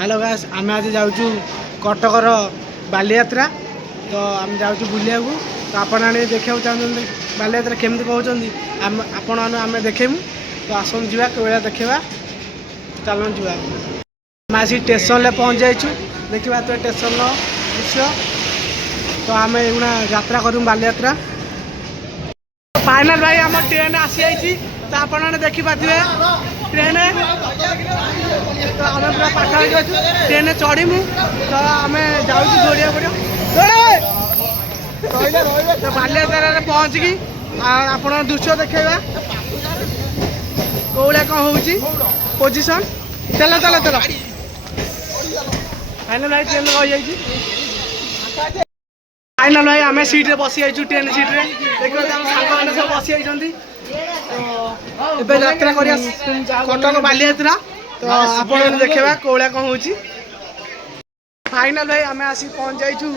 Hello guys आम आज जाऊँ कटकर बालीयात्रा तो आम जाऊँ बुलिया तो आपण देखा चाहते बालीयात्रा केमती कहते आपण आम देखेमु तो आसन जा देखा चलो जा आसी स्टेशन में पहुँच जाइछु देखा तो स्टेशन दृश्य तो आम एगुना यात्रा करूँ बालीयात्रा फाइनाल भाई आम ट्रेन आसी जाइए तो आपण देखिपारे ट्रेन तो आम पूरा पाखापाखि अच्छु ट्रेन चढ़ीमु तो आम जाऊँ दौड़ा पड़ो तो बालीयात्रा पहुँचिकी आप दृश्य देखा कौलिया कौन हो पोजिशन चल चल चल फाइनाल भाई ट्रेन रही जाइए फाइनाल भाई आम सीट्रे बसी जाइए ट्रेन सीट्रे देखिए साग मैंने सब बसी जाइए तो यात्रा कर कटक बालीयात्रा तो आप देखा कौलिया कौन हो फाइनाल भाई आम आसी पहुँच जाइछु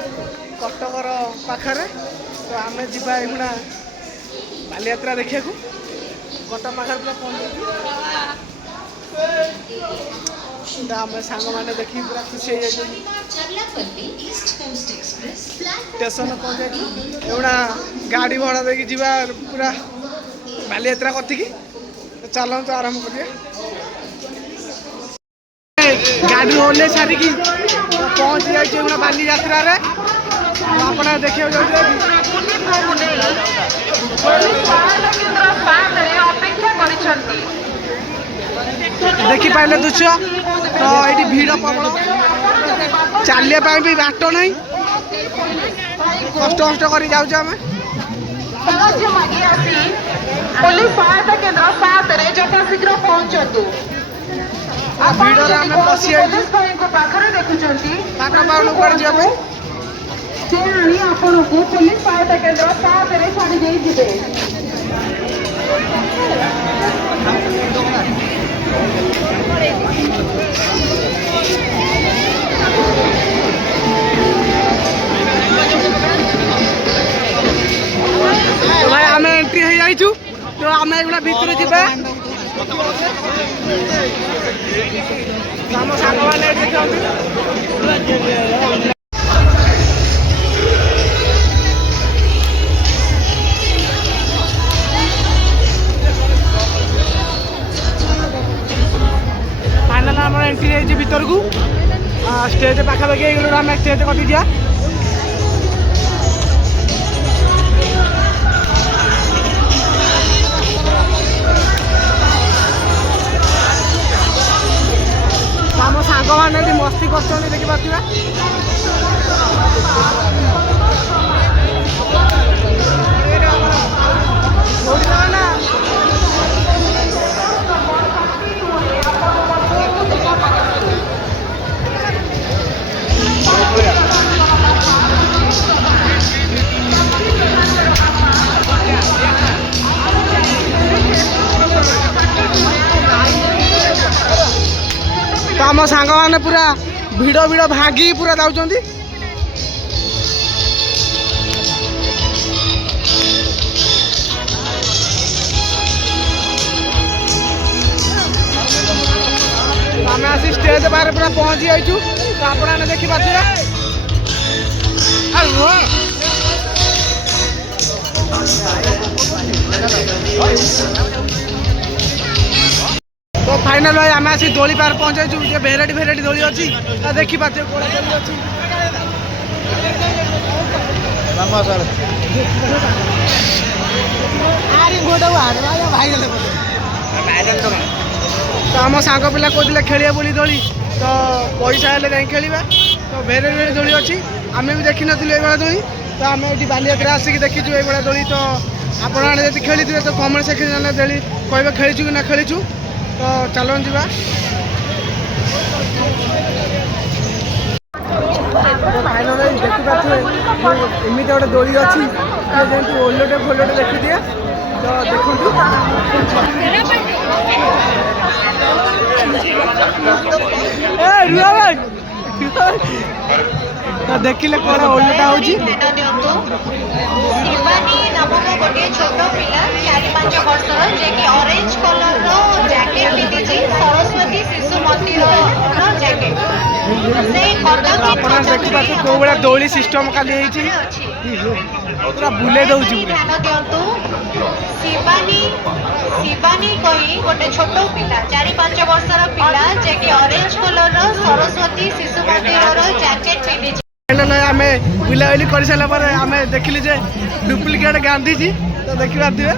कटकर पाखरे तो आम जा एगुना बालीयात्रा देखा कटक पाखे पूरा पहुँच आम सांग मैंने देखी पूरा खुशी हो स्टेशन पहुँच एगुना गाड़ी भड़ा देकी जी पूरा बालीयात्रा कति चलते आरंभ करिए गाड़ी ओल्ले सारिकी पहुँच जाइए बालीयात्रा आप देखा देखी पाइले दृश्य तो ये भीड़ प्रबल चलिए भी बाट ना कष्ट कष्ट कर जाऊँ पुलिस सहायता केंद्र 7 रे यथाशीघ्र पहुंचतु भीड़ आम बसी पाखरे देखुछंती पाख पाउन कुआडे जाबे से आनी आपनको पुलिस सहायता केंद्र 7 रे छाड़ी देई जिबे तो भाई आम एंट्री हो जाइछु तो आम एगुला भितर जीवा आम सांग मैंने देखा फाइनाल आम एंट्री हो भीतर को स्टेज पाखापाखि आम स्टेज कटि जा आम सांग मैंने मस्ती कर देखिए तो आम सांग मैंने पूरा भिड़ भिड़ भागी पूरा जाऊँ आम आसी स्टेज बाहर पूरा पहुँची जाइछु तो आप देखिपारे तो फाइनाल भाई आम आसी दोली पार पहुँच जाइछु जे भेराइटी भेराइटी दोली अच्छी देखी पारे कोड़ा दोली अच्छी तो आम सांग पिला कहते खेलिए बोली दोली तो पैसा हेल्ले जाए खेलिया तो भेराइटी भेराइटी दोली अच्छी आम भी देखी नी ये दोली तो आम ये बालीयात्रा आसिक देखीचु ये दोली तो आपड़ी खेली थे तो कमेंट सेक्शन देली कहे खेलीचु कि ना खेलीचु तो चलो जी देखिपारे एमती गोटे दोली अच्छी जमी ओलोटे फोलोटे देखी दिए तो देखु तो देखिले कौन ओलोटा हो नामक गोटे छोट पिला 4-5 वर्षर जे कि ऑरेंज कलर रो जैकेट पिंधि सरस्वती शिशु मंदिर जैकेट ସେଇ କଟକ ଆପଣ ଦେଖିପାରୁଥିବେ କୋଉ ଭଳିଆ ଦୋଳି ସିଷ୍ଟମ କାଲି ହେଇଛି ଅଛି। ପୁରା ବୁଲେଇ ଦଉଛି ପୁରା। ଧ୍ୟାନ ଦିଅନ୍ତୁ ଶିବାନୀ ଶିବାନୀ କହି ଗୋଟେ ଛୋଟ ପିଲା 4-5 ବର୍ଷର ପିଲା ଯିଏକି ଅରେଞ୍ଜ କଲରର ସରସ୍ୱତୀ ଶିଶୁ ମନ୍ଦିରର ଜ୍ୟାକେଟ ପିନ୍ଧିଛି। ଆମେ ବୁଲାବୁଲି କରିସାରିଲା ପରେ ଆମେ ଦେଖିଲି ଯେ ଡୁପ୍ଲିକେଟ ଗାନ୍ଧିଜୀ ତ ଦେଖିପାରୁଥିବେ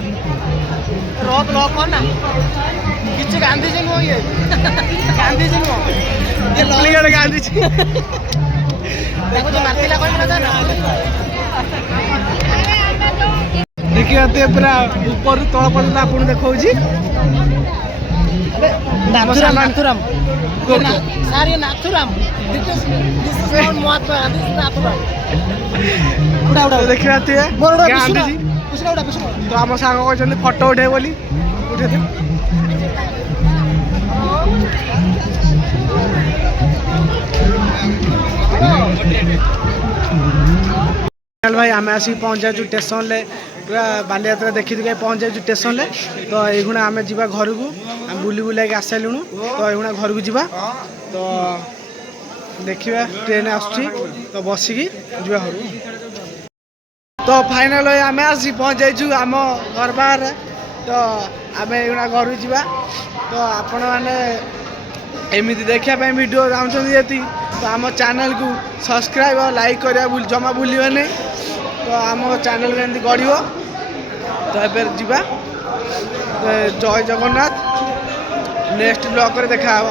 କିଛି ଗାନ୍ଧିଜୀ ନୁହଁ ଇଏ ଗାନ୍ଧିଜୀ ନୁହଁ ଡୁପ୍ଲିକେଟ ଗାନ୍ଧିଜୀ ଦେଖିପାରୁଥିବେ ପୁରା ଉପରୁ ତଳ ପର୍ଯ୍ୟନ୍ତ ଆପଣ ଦେଖଉଛି नाथुराम नाथुराम कोको। सर ये नाथुराम दिस इज महात्मा गांधी नाथुराम उड़ा उड़ा ଦେଖିପାରୁଥିବେ मोर उड़ा ଗାନ୍ଧିଜୀ पिछड़ा उड़ा पिछड़ा ତ ଆମ ସାଙ୍ଗ କହିଛନ୍ତି ଫଟୋ ଉଠେଇବେ ବୋଲି ଉଠେଇଦେବେ। ଭାଇ ଆମେ ଆସିକି ପହଞ୍ଚାଇଛୁ ଷ୍ଟେସନରେ ପୁରା ବାଲିଯାତ୍ରା ଦେଖିକି ପହଞ୍ଚାଇଛୁ ଷ୍ଟେସନରେ ତ ଏଇଗୁଣା ଆମେ ଯିବା ଘରକୁ ଆମେ ବୁଲି ବୁଲାଇକି ଆସିସାରିଲୁଣୁ ତ ଏଇଗୁଣା ଘରକୁ ଯିବା ତ ଦେଖିବା ଟ୍ରେନ୍ ଆସୁଛି ତ ବସିକି ଯିବା ଘରକୁ। ତ ଫାଇନାଲ ଆମେ ଆସି ପହଞ୍ଚାଇଛୁ ଆମ ଘର ବାହାରେ ତ ଆମେ ଏଇଗୁଣା ଘରକୁ ଯିବା ତ ଆପଣମାନେ ଏମିତି ଦେଖିବା ପାଇଁ ଭିଡ଼ିଓ ଚାହୁଁଛନ୍ତି ଯଦି ତ ଆମ ଚ୍ୟାନେଲକୁ ସବସ୍କ୍ରାଇବ୍ ଆଉ ଲାଇକ୍ କରିବା ଜମା ଭୁଲିବେନି ତ ଆମ ଚ୍ୟାନେଲକୁ ଏମିତି ଗଢ଼ିବ ତ ଏବେ ଯିବା ଜୟ ଜଗନ୍ନାଥ ନେକ୍ସଟ ବ୍ଲଗରେ ଦେଖାହେବ।